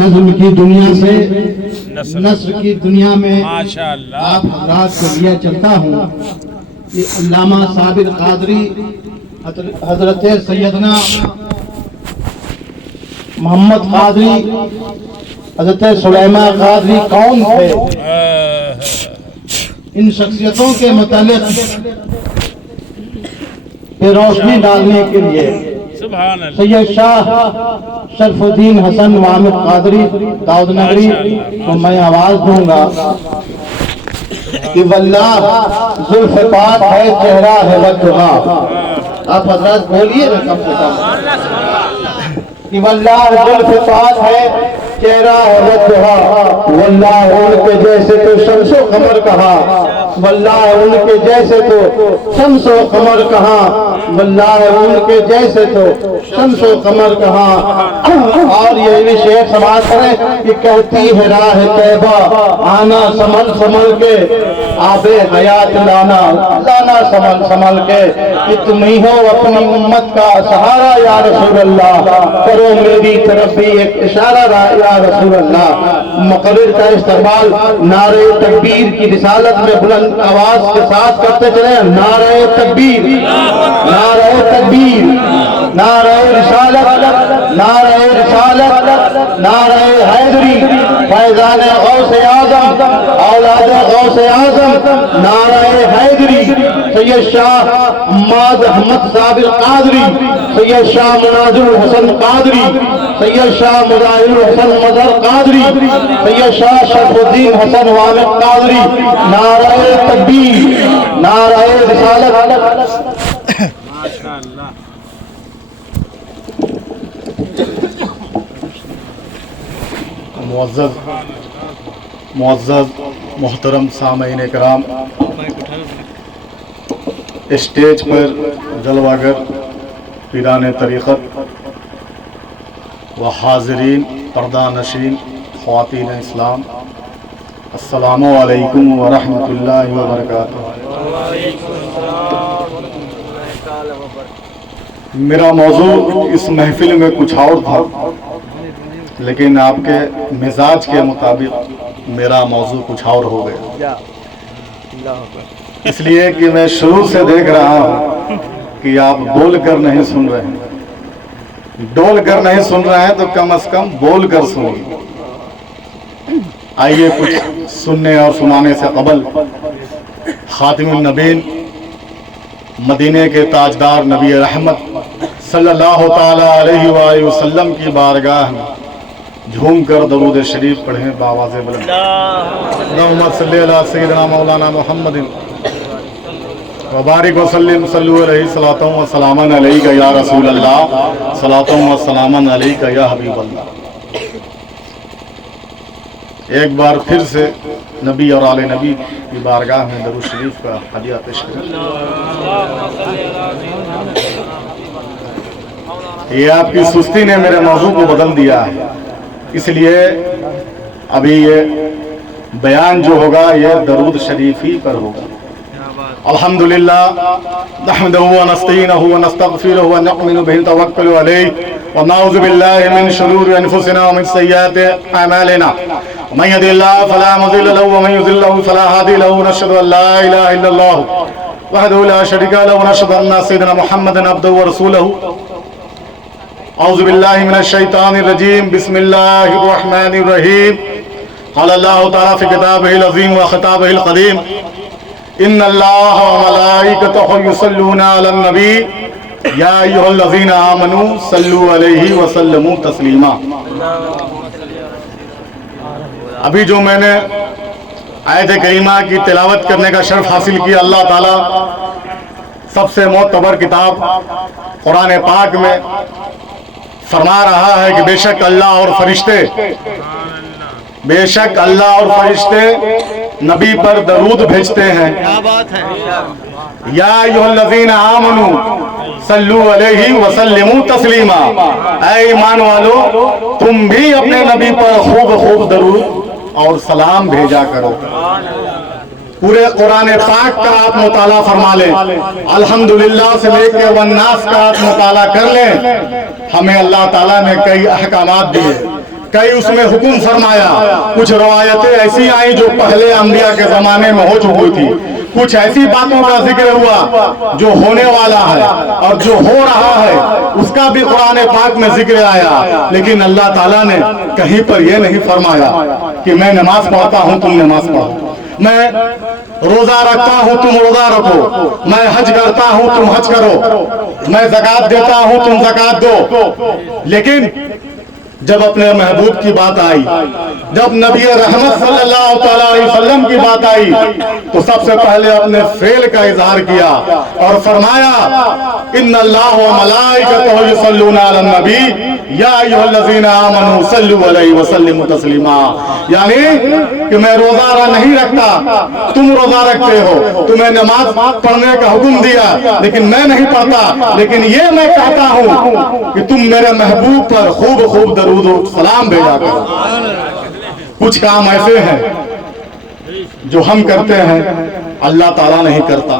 نظم کی دنیا سے نثر کی دنیا میں آپ حضرات کو لیا چلتا ہوں. یہ علامہ صابر قادری حضرت سیدنا محمد قادری حضرت سلیمان قادری کون تھے؟ ان شخصیتوں کے متعلق پہ روشنی ڈالنے کے لیے سید شاہ شرف الدین حسن محمد قادری داؤد نگری کو میں آواز دوں گا کہ واللہ زلف پاک ہے چہرہ ہے والدہا. آپ حضرات بولیے نا کم سے کم کہ واللہ زلف پاک ہے چہرہ ہے والدہا. واللہ ان کے جیسے تو شمس و قمر کہا, واللہ ان کے جیسے تو شمس و قمر کہا, واللہ ان کے جیسے تو شمس و قمر کہا. اور یہ بھی شعر سماعت کریں کہ کہتی ہے راہ طیبہ آنا سنبھل سنبھل کے, آب حیات لانا لانا سنبھل سنبھل کے, کہ تم ہی ہو اپنی امت کا سہارا یا رسول اللہ, کرو میری طرف بھی ایک اشارہ یا رسول اللہ. مقرر کا استقبال نعرہ تکبیر کی رسالت میں بلند آواز کے ساتھ کرتے چلیں. نعرہ تکبیر, نعرہ تکبیر, نعرہ رسالت, نعرہ رسالت, نعرہ حیدری, فیضان غوث اعظم, اولاد غوث اعظم, نعرہ حیدری. سید شاہ عماد احمد صابر قادری, سید شاہ مناظر حسن قادری, سید شاہ مظاہر حسن مظہر قادری, سید شاہ شرف الدین حسن وامق قادری. نعرہ تکبیر, نعرہ رسالت. معزز محترم سامعین کرام, اسٹیج پر جلوہ گر پیران طریقت و حاضرین پردہ نشین خواتین اسلام, السلام علیکم ورحمۃ اللہ وبرکاتہ. میرا موضوع اس محفل میں کچھ اور تھا, لیکن آپ کے مزاج کے مطابق میرا موضوع کچھ اور ہو گیا, اس لیے کہ میں شروع سے دیکھ رہا ہوں کہ آپ بول کر نہیں سن رہے ہیں. ڈول کر نہیں سن رہے ہیں تو کم از کم بول کر سنیے. آئیے کچھ سننے اور سنانے سے قبل خاتم النبین مدینے کے تاجدار نبی رحمت صلی اللہ تعالی علیہ وآلہ وسلم کی بارگاہ میں جھوم کر درود شریف پڑھیں بآواز بلند. اللہم صلی علی سیدنا مولانا محمد وبارک وسلم, صلو علیہ صلاۃ و سلاما علیک یا رسول اللہ, صلاۃ و سلاما علیک یا حبیب اللہ. ایک بار پھر سے نبی اور آل نبی کی بارگاہ میں درود شریف کا ہدیہ پیش کریں. یہ آپ کی سستی نے میرے موضوع کو بدل دیا ہے, اس لیے ابھی یہ بیان جو ہوگا یہ درود شریف ہی پر ہوگا. الحمدللہ نحمدہ ونستعینہ ونستغفرہ ونؤمن بہ ونتوکل علیہ ونعوذ باللہ من شرور انفسنا ومن سیئات اعمالنا, من یهد اللہ فلا مضل له ومن یضلل فلا ہادی له, ونشهد ان لا الہ الا اللہ وحدہ لا شریک له ونشهد ان سیدنا محمدا عبدہ ورسولہ. اعوذ باللہ من الشیطان الرجیم, بسم اللہ الرحمن الرحیم. قال اللہ تعالیٰ فی کتابہ العظیم و خطابہ القدیم, ان اللہ وملائکتہ یصلون علی النبی یا ایھا الذین آمنوا صلوا علیہ وسلموا تسلیما. ابھی جو میں نے آیت کریمہ کی تلاوت کرنے کا شرف حاصل کیا, اللہ تعالیٰ سب سے معتبر کتاب قرآن پاک میں فرما رہا ہے کہ بے شک اللہ اور فرشتے, بے شک اللہ اور فرشتے نبی پر درود بھیجتے ہیں. یا ایھا الذین آمنوا صلوا علیہ وسلموا تسلیما, اے ایمان والو تم بھی اپنے نبی پر خوب خوب درود اور سلام بھیجا کرو. پورے قرآن پاک کا آپ مطالعہ فرما لیں, الحمدللہ سے لے کے والناس کا آپ مطالعہ کر لیں. ہمیں اللہ تعالیٰ نے کئی احکامات دیے, कई उसमें हुक्म फरमाया। कुछ रवायतें ऐसी आई जो पहले अंबिया के जमाने में हो चुकी थी, कुछ ऐसी बातों का जिक्र हुआ जो होने वाला है और जो हो रहा है उसका भी कुरान पाक में जिक्र आया। लेकिन अल्लाह ताला ने कहीं पर यह नहीं फरमाया कि मैं नमाज पढ़ता हूं तुम नमाज पढ़ो, मैं रोजा रखता हूं तुम रोजा रखो, मैं हज करता हूं तुम हज करो, मैं ज़कात देता हूं तुम ज़कात दो। लेकिन जब अपने महबूब की बात आई, जब नबी रहमत सल्लल्लाहु अलैहि वसल्लम की बात आई, तो सबसे पहले अपने फेल का इजहार किया और फरमाया इन्नल्लाह व मलाइकतहु युसल्लूना अलन नबी या अय्युहल्लज़ीना आमनू सल्लु अलैहि व सल्लिमू तस्लीमा। यानी कि मैं रोजा नहीं रखता, तुम रोजा रखते हो, तुम्हें नमाज पढ़ने का हुक्म दिया लेकिन मैं नहीं पढ़ता, लेकिन ये मैं कहता हूं कि तुम मेरे महबूब पर खूब खूब दरूद और सलाम भेजा करो। कुछ काम ऐसे हैं जो हम करते हैं अल्लाह ताला नहीं करता,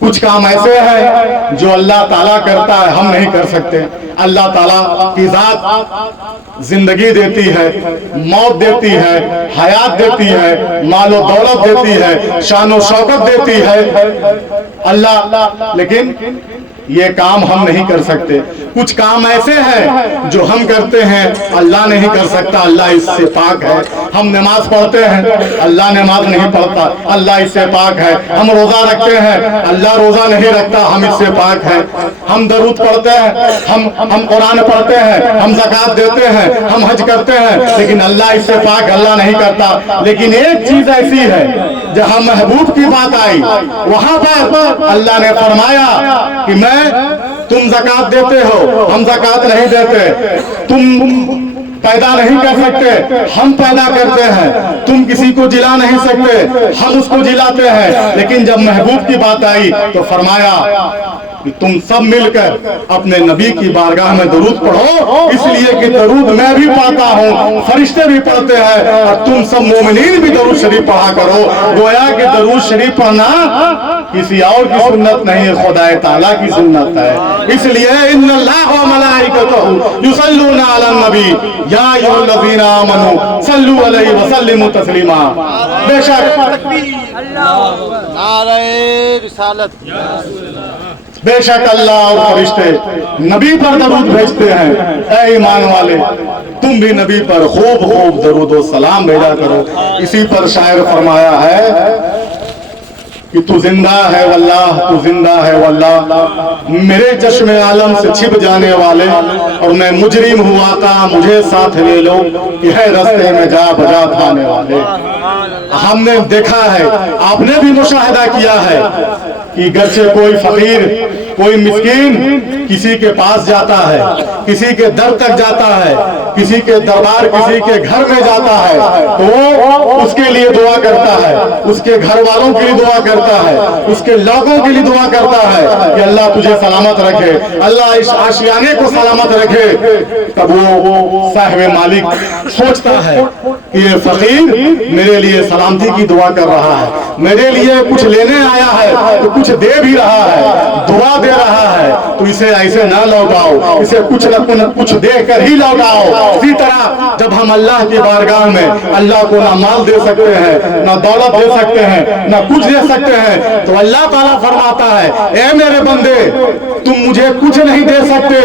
कुछ काम ऐसे हैं जो अल्लाह ताला करता है हम नहीं कर सकते। अल्लाह ताला की जात जिंदगी देती है, मौत देती है, हयात देती है, मालो दौलत देती है, शानो शौकत देती है अल्लाह, लेकिन ये काम हम नहीं कर सकते। कुछ काम ऐसे हैं जो हम करते हैं अल्लाह नहीं कर सकता, अल्लाह इससे पाक है। हम नमाज पढ़ते हैं, अल्लाह नमाज नहीं पढ़ता, अल्लाह इससे पाक है। हम रोजा रखते हैं, अल्लाह रोजा नहीं रखता, हम इससे पाक है। हम दरूद पढ़ते हैं, हम कुरान पढ़ते हैं, हम ज़कात देते हैं, हम हज करते हैं, लेकिन अल्लाह इससे पाक, अल्लाह नहीं करता। लेकिन एक चीज ऐसी है जहां महबूब की बात आई वहां पर अल्लाह ने फरमाया कि मैं तुम ज़कात देते हो, हम ज़कात नहीं देते, तुम पैदा नहीं कर सकते, हम पैदा करते हैं, तुम किसी को जिला नहीं सकते, हम उसको जिलाते हैं। लेकिन जब महबूब की बात आई तो फरमाया कि तुम सब मिलकर अपने नबी की बारगाह में दरूद पढ़ो, इसलिए कि दरूद मैं भी पढ़ता हूँ, फरिश्ते भी पढ़ते हैं, और तुम सब मोमिनीन भी दरूद शरीफ पढ़ा करो। गोया कि दरूद शरीफ पढ़ना किसी और की सुन्नत नहीं है, खुदा ताला की सुन्नत है। इसलिए इन्नल्लाह व मलाइकतहु युसल्लूना अलन नबी या अय्युहल्लज़ीना आमनू सल्लु अलैहि व सल्लिमू तस्लीमा। बेशक अल्लाह और फरिश्ते नबी पर दरूद भेजते हैं। ऐ ईमान वाले, तुम भी नबी पर खूब खूब दरूद और सलाम भेजा करो। इसी पर शायर फरमाया है कि तू जिंदा है वल्लाह, तू जिंदा है वल्लाह, मेरे चश्मे आलम से छिप जाने वाले, और मैं मुजरिम हुआ का मुझे साथ ले लो कि है रास्ते में जा बजा थाने वाले। हमने देखा है, आपने भी मुशाहिदा किया है कि घर से कोई फकीर, कोई मिस्कीन किसी के पास जाता है, किसी के दर तक जाता है, किसी के दरबार, किसी के घर में जाता है, तो वो उसके लिए दुआ करता है, उसके घर वालों के लिए दुआ करता है, उसके लोगों के लिए दुआ करता है कि अल्लाह तुझे सलामत रखे, अल्लाह इस आशियाने को सलामत रखे। तब वो साहिब मालिक सोचता है कि ये फकीर मेरे लिए सलामती की दुआ कर रहा है, मेरे लिए कुछ लेने आया है तो कुछ दे भी रहा है, दुआ दे रहा है, तो इसे ऐसे ना लौटाओ, इसे कुछ न कुछ दे कर ही लौटाओ। इसी तरह जब हम अल्लाह की बारगाह में अल्लाह को ना माल दे सकते हैं, ना दौलत दे सकते हैं, ना कुछ दे सकते हैं, तो अल्लाह ताला फरमाता है, ए मेरे बंदे, तुम मुझे कुछ नहीं दे सकते,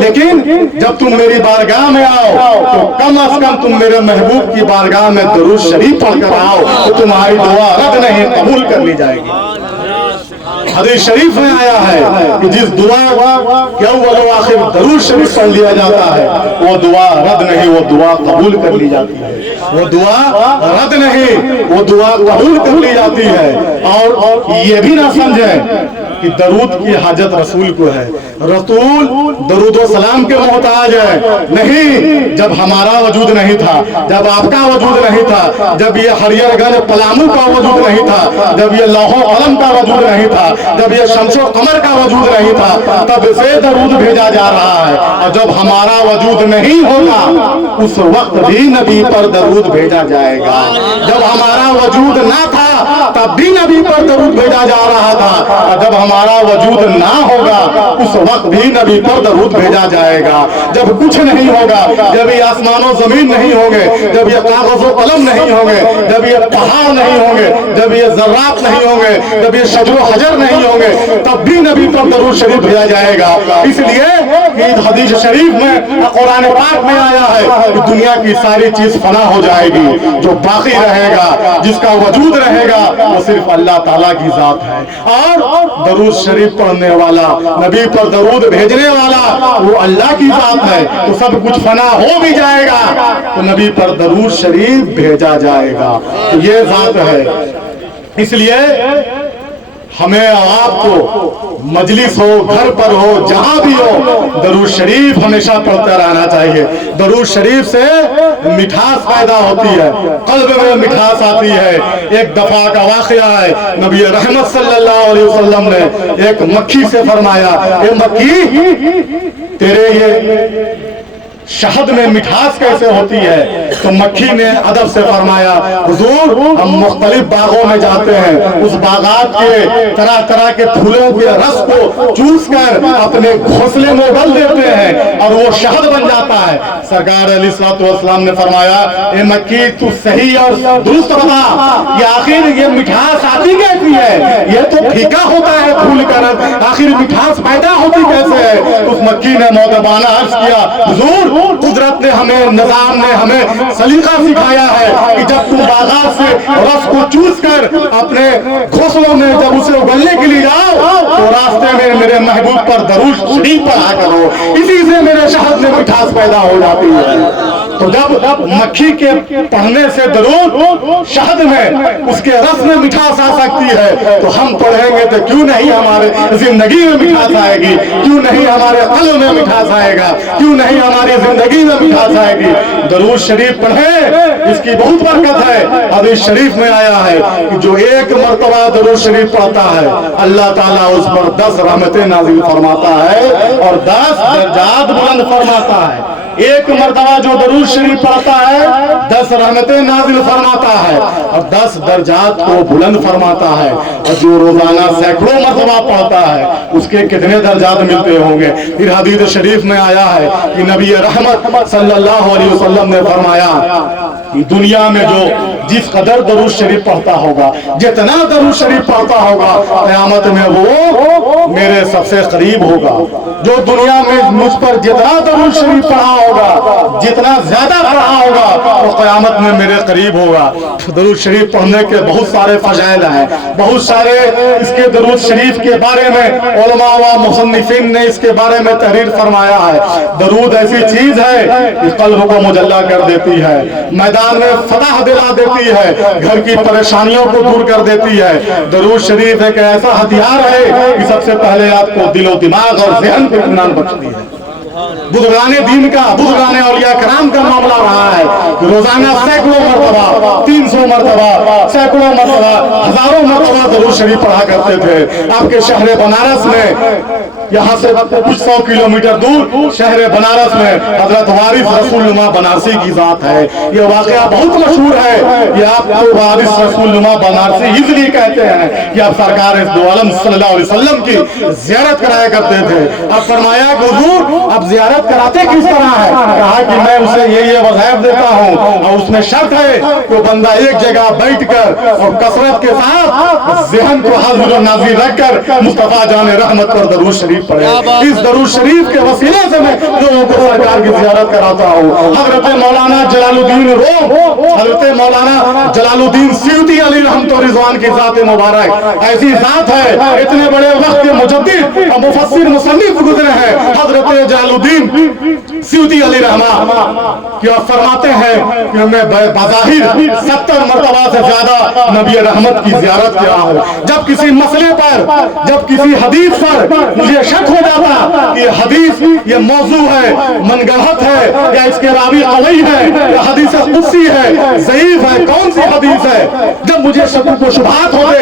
लेकिन जब तुम मेरी बारगाह में आओ तो कम अज कम तुम मेरे महबूब की बारगाह में दरूद शरीफ पढ़कर आओ, तो तुम्हारी दुआ रद्द नहीं कबूल कर ली जाएगी। हदीस शरीफ में आया है कि जिस दुआ के अव्वल व आखिर दरूद शरीफ पढ़ लिया जाता है, वो दुआ रद्द नहीं, वो दुआ कबूल कर ली जाती है। वो दुआ रद्द नहीं, वो दुआ कबूल कर ली जाती है। और ये भी ना समझें कि दरूद की हाजत रसूल को है, रसूल दरूद व सलाम के मोहताज है। नहीं, जब हमारा वजूद नहीं था, जब आपका वजूद नहीं था, जब ये हरियरगंज पलामू का वजूद नहीं था, जब ये लाहौर कलम का वजूद नहीं था, जब ये शमशो कमर का वजूद नहीं था, तब से दरूद भेजा जा रहा है। और जब हमारा वजूद नहीं होगा उस वक्त भी नबी पर दरूद भेजा जाएगा। जब हमारा वजूद ना था तब भी नबी पर दरूद भेजा जा रहा था, और जब हमारा वजूद ना होगा उस वक्त भी नबी पर दरूद भेजा जाएगा। जब कुछ नहीं होगा, जब ये आसमानो जमीन नहीं होंगे, जब ये कागजो कलम नहीं होंगे, जब ये पहाड़ नहीं होंगे, जब ये जर्रात नहीं होंगे, जब ये शजरो हजर नहीं होंगे, तब भी नबी पर दरूद शरीफ भेजा जाएगा। इसलिए कि हदीस शरीफ में कुरान पाक में आया है कि दुनिया की सारी चीज फना हो जाएगी, जो बाकी रहेगा, जिसका वजूद रहेगा, वो सिर्फ अल्लाह ताला की जात है। और दरूद शरीफ पढ़ने वाला, नबी पर दरूद भेजने वाला वो अल्लाह की जात है। तो सब कुछ फना हो भी जाएगा तो नबी पर दरूद शरीफ भेजा जाएगा। तो ये जात है। इसलिए हमें आपको मजलिस हो, घर पर हो, जहां भी हो, दरूद शरीफ हमेशा पढ़ते रहना चाहिए। दरूद शरीफ से मिठास पैदा होती है, कल्ब में मिठास आती है। एक दफा का वाकया है, नबी रहमत सल्लल्लाहु अलैहि वसल्लम ने एक मक्खी से फरमाया, ए मक्खी, तेरे ये शहद में मिठास कैसे होती है? तो मक्खी ने अदब से फरमाया, हुजूर, हम मुख्तलिफ बागों में जाते हैं, उस बागात के तरह तरह के फूलों के रस को चूस कर अपने घोंसले में उगल देते हैं और वो शहद बन जाता है। सरकार अलैहिस्सलाम ने फरमाया, ए मक्खी, तू सही और दुरुस्त बता, ये आखिर ये मिठास आती कैसी है? ये तो फीका होता है फूल का रस, आखिर मिठास पैदा होती कैसे है? उस मक्खी ने मौदबाना अर्ज किया, हुजूर, कुदरत ने हमें, निजाम ने हमें सलीका सिखाया है कि जब तुम बागात से रस को चूस कर अपने घोंसलों में जब उसे उगलने के लिए जाओ तो रास्ते में मेरे महबूब पर दरूद शरीफ पढ़ा करो, इसी से मेरे शहद में मिठास पैदा हो जाती है। तो जब मक्खी के पढ़ने से दरूद शहद में, उसके रस में मिठास आ सकती है, तो हम पढ़ेंगे तो क्यों नहीं हमारे जिंदगी में मिठास आएगी? क्यों नहीं हमारे कल्ब में मिठास आएगा? क्यों नहीं हमारी जिंदगी में मिठास आएगी? दरूद शरीफ पढ़े, इसकी बहुत बरकत है। हदीस शरीफ में आया है कि जो एक मर्तबा दरूद शरीफ पढ़ता है, अल्लाह ताला उस पर 10 रहमतें नाजिल फरमाता है और 10 दर्जात बुलंद फरमाता है। एक मर्तबा जो दरूद शरीफ पढ़ता है, 10 रहमतें नाजिल फरमाता है और 10 दर्जात को बुलंद फरमाता है। और जो रोजाना सैकड़ों मर्तबा पढ़ता है, उसके कितने दर्जात मिलते होंगे? फिर हदीस शरीफ में आया है कि नबी रहमत सल्लल्लाहु अलैहि वसल्लम ने फरमाया कि दुनिया में जो जिस कदर दरूद शरीफ पढ़ता होगा, जितना दरूद शरीफ पढ़ता होगा, क़यामत में वो मेरे सबसे करीब होगा। जो दुनिया में मुझ पर जितना दरूद शरीफ पढ़ा होगा, जितना ज्यादा पढ़ा होगा, तो क़यामत में मेरे करीब होगा। दरूद शरीफ पढ़ने के बहुत सारे फजाइल हैं, बहुत सारे इसके दरूद शरीफ के बारे में उलमा व मुसन्निफीन ने इसके बारे में तहरीर फरमाया है। दरूद ऐसी चीज है कि कल्ब को मुजल्ला कर देती है, मैदान में फतह दिला देती है, घर की परेशानियों को दूर कर देती है। दरूद शरीफ एक ऐसा हथियार है कि सबसे पहले आपको दिलो दिमाग और ज़हन को इत्मीनान बख्शती है। बुजुर्गाने दीन का, बुजुर्गाने औलिया कराम का मामला रहा है। रोजाना सैकड़ों मरतबा, 300 मरतबा, सैकड़ों मरतबा, हजारों मरतबा दरूद शरीफ पढ़ा करते थे। आपके शहर बनारस में, यहाँ से कुछ 100 किलोमीटर दूर शहर बनारस में हजरत वारिस रसूलुल्लाह बनारसी की जात है। ये वाकया बहुत मशहूर है। ये आपको वारिस रसूलुल्लाह बनारसी इसलिए कहते हैं कि आप सरकार दो आलम सल्लल्लाहु अलैहि वसल्लम की ज़ियारत कराया करते थे। अब फरमाया कि हुजूर, अब ज़ियारत कराते किस तरह है? कहा कि मैं उसे ये वज़ाइफ देता हूँ और उसमें शर्त है कि बंदा एक जगह बैठकर और कसरत के साथ ज़हन को हाज़िर और नाज़िर रखकर मुस्तफा जान रहमत पर दरूद शरीफ पढ़े। इस दरूद शरीफ के वसीले से मैं लोगों को सरकार की ज़ियारत कराता हूँ। हज़रत मौलाना जलालुद्दीन रूम, हज़रत मौलाना जलालुद्दीन सियूती अली रहमत व रिज़वान की ज़ात मुबारक ऐसी ज़ात है, इतने बड़े वक्त के मुजद्दिद और मुफस्सिर मुसन्निफ गुजरे हैं हज़रत जलालुद्दीन सियूती अली रहमा, कि आप फरमाते हैं कि मैं बज़ाहिर 70 मरतबा से ज्यादा नबी रहमत की ज़ियारत किया हूँ। जब किसी मसले पर, जब किसी हदीस पर मुझे शक हो जाता कि हदीस ये मौजू है, मनगढ़ंत है, या इसके रावी कवई है, या हदीस कुदसी है, ज़ईफ है, कौन सी हदीस है, जब मुझे शक को शुबहात होते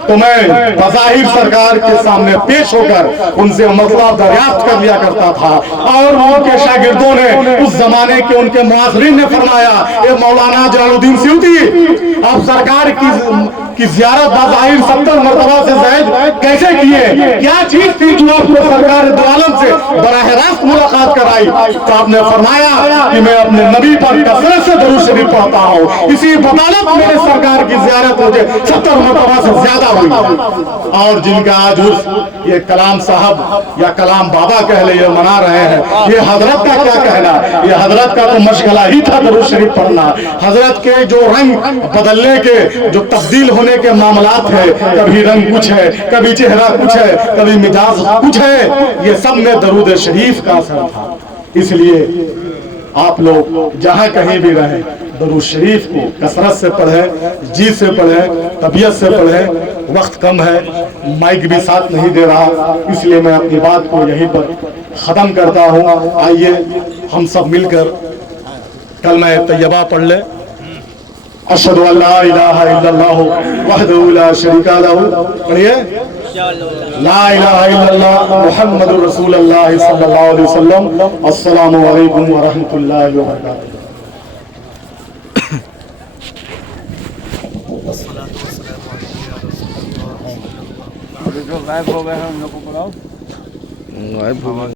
तो मैं बज़ाहिर सरकार के सामने पेश होकर उनसे मसला दरियाफ्त कर लिया करता था। और उनके शागिर्दों ने उस उस जमाने के उनके मुआसरीन ने फरमाया, ये मौलाना जलालुद्दीन सियूती आप सरकार की ज़ियारत बाज़ाहिर 70 मरतबा से ज़ायद कैसे किए? क्या चीज थी जो आपको सरकार दो आलम से बराह रास्त मुलाकात कराई? तो आपने फरमाया कि मैं अपने नबी पर कसरत से दरूद शरीफ पढ़ता हूँ, इसी बदौलत मेरे सरकार की ज़ियारत मुझे 70 मरतबा से ज्यादा हुई। और जिनका आज उर्स ये कलाम साहब या कलाम बाबा कह ले, ये मना रहे हैं, ये हजरत का क्या कहना? ये हजरत का तो मशगला ही था दरूद शरीफ पढ़ना। हजरत के जो रंग बदलने के, जो तब्दील होने के मामलात है, कभी रंग कुछ है, कभी चेहरा कुछ है, कभी मिजाज कुछ है, ये सब में दरूद शरीफ का असर था। इसलिए आप लोग जहां कहीं भी रहें, दरूद शरीफ को कसरत से पढ़ें, जी से पढ़ें, तबीयत से पढ़ें। वक्त कम है, माइक भी साथ नहीं दे रहा, इसलिए मैं अपनी बात को यहीं पर ख़त्म करता हूँ। आइए हम सब मिलकर कलमा तैयबा पढ़ लें। अशहदु अल्ला इलाहा इल्लल्लाहु वहदहु ला शरीका लहू। पढ़िए, ला इलाहा इल्लल्लाह मुहम्मदुर रसूलुल्लाह सल्लल्लाहु अलैहि वसल्लम। अस्सलामु अलैकुम व रहमतुल्लाहि व बरकातहू। जो गायब हो गए हैं उन लोगों को बुलाओ।